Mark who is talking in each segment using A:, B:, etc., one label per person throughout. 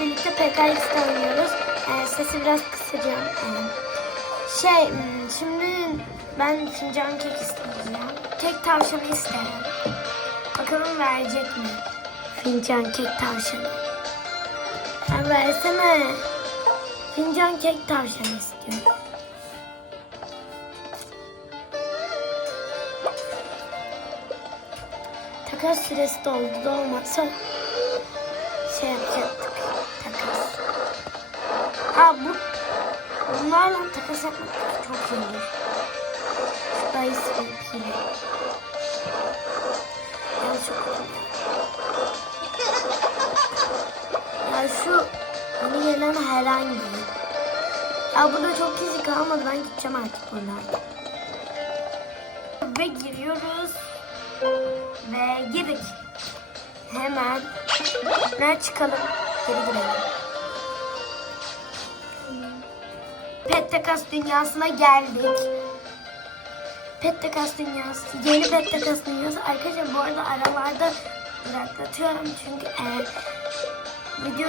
A: Birlikte PKX'de oynuyoruz. Ee, sesi biraz kısacağım. Ee, şey, hmm, şimdi ben fincan kek isteyeceğim. Kek tavşanı isterim. Bakalım verecek mi? Fincan kek tavşanı. Sen versene. Fincan kek tavşanı istiyorum. Takas süresi doldu. Dolmazsa şey yapacaktık. Takas. Ha bu bunlarla takas yapmak çok zor olur. Şu dayı sürekli. Ya çok iyi. Ya şu yeni gelen herhangi. Ya burada çok kişi kalmadı. Ben gideceğim artık buradan. Ve giriyoruz. Ve girdik. Hemen ne çıkalım? Geri girelim. Pet takas dünyasına geldik. Pet takas dünyası, yeni pet takas dünyası. Arkadaşlar bu arada aralarda bıraklatıyorum çünkü e, video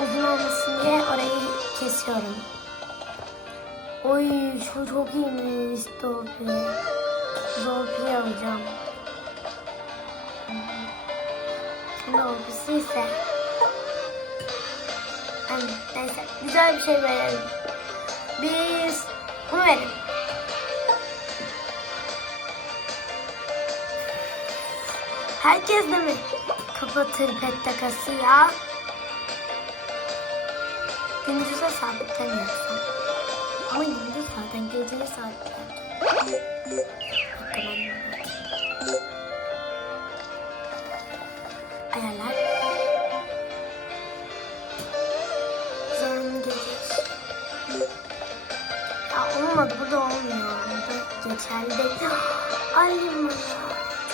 A: uzun olmasın diye orayı kesiyorum. Oy şu çok iyiymiş Dolphy. Dolphy'yi alacağım. Şimdi olgusu ise hani neyse güzel bir şey verelim. Biz bunu verelim. Herkes de mi kapatır pet takası ya? Gündüze sabitten yapsam. Ama gündüz zaten geceye sabitten. Ayarlar. Olmadı burada olmuyor. Burada geçerli değil. Ay.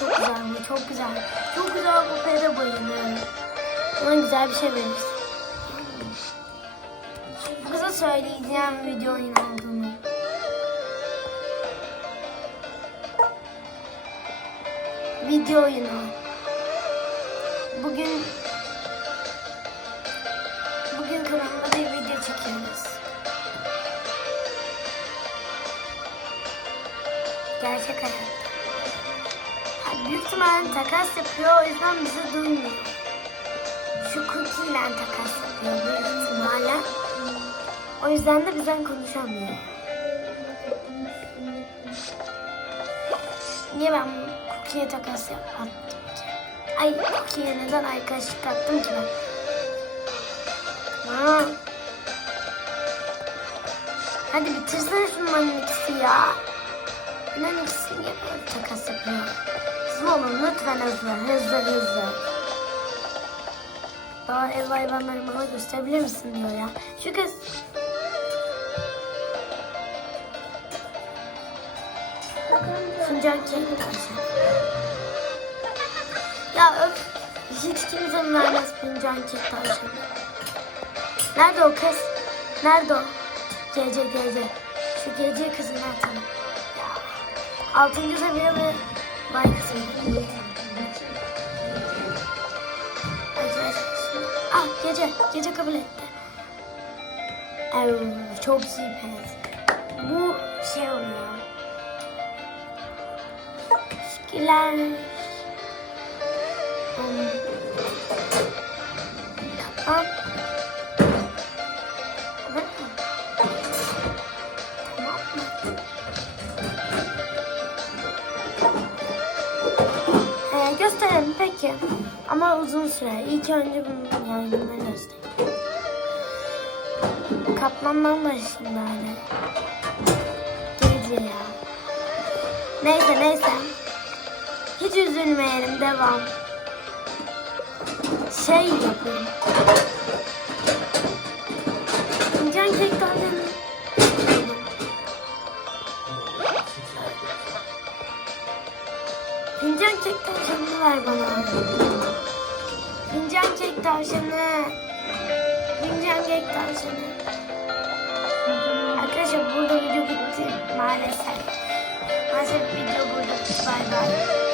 A: Çok güzel bu çok güzel. Çok güzel bu pere bayılır. Ona güzel bir şey veririz. Kıza söyleyeceğim video oyunu olduğunu. Video oyunu. Bugün bugün kanalımda bir video çekiyoruz. Gerçek hayatta. Ha, Büyük ihtimalle takas yapıyor o yüzden bizi duymuyor. Şu cookie takas yapıyor büyük ihtimalle. O yüzden de bizden konuşamıyor. Niye ben cookie'ye takas yap- attım ki? Ay cookie'ye neden arkadaşlık attım ki ben? Aa. Hadi bitirsene şunların ikisi ya. Bunların ikisi niye böyle takas yapıyor? Hızlı olun lütfen hızlı. Hızlı hızlı. Daha ev hayvanları bana gösterebilir misin diyor ya. Şu kız kek taşı. Ya öf. Hiç kimse vermez fincan kek taşı. Nerede o kız? Nerede o? Gece gece. Şu gece kızı nerede? Altıncı seviye ve şimdi- Ah gece. Gece kabul etti. Ev, çok iyi. Bu şey oluyor. Teşekkürler. Hmm. Gösterelim peki. Ama uzun süre. İlk önce bunu yayınına göstereyim. Kaplandan başlayayım böyle. Gece ya. Neyse neyse. Hiç üzülmeyelim devam. Şey yapayım. Fincan kek tadını. Fincan kek tavşanını ver bana. Fincan kek tavşanı. Fincan kek tavşanı. Arkadaşlar burada video bitti maalesef. Maalesef video burada bay. Bay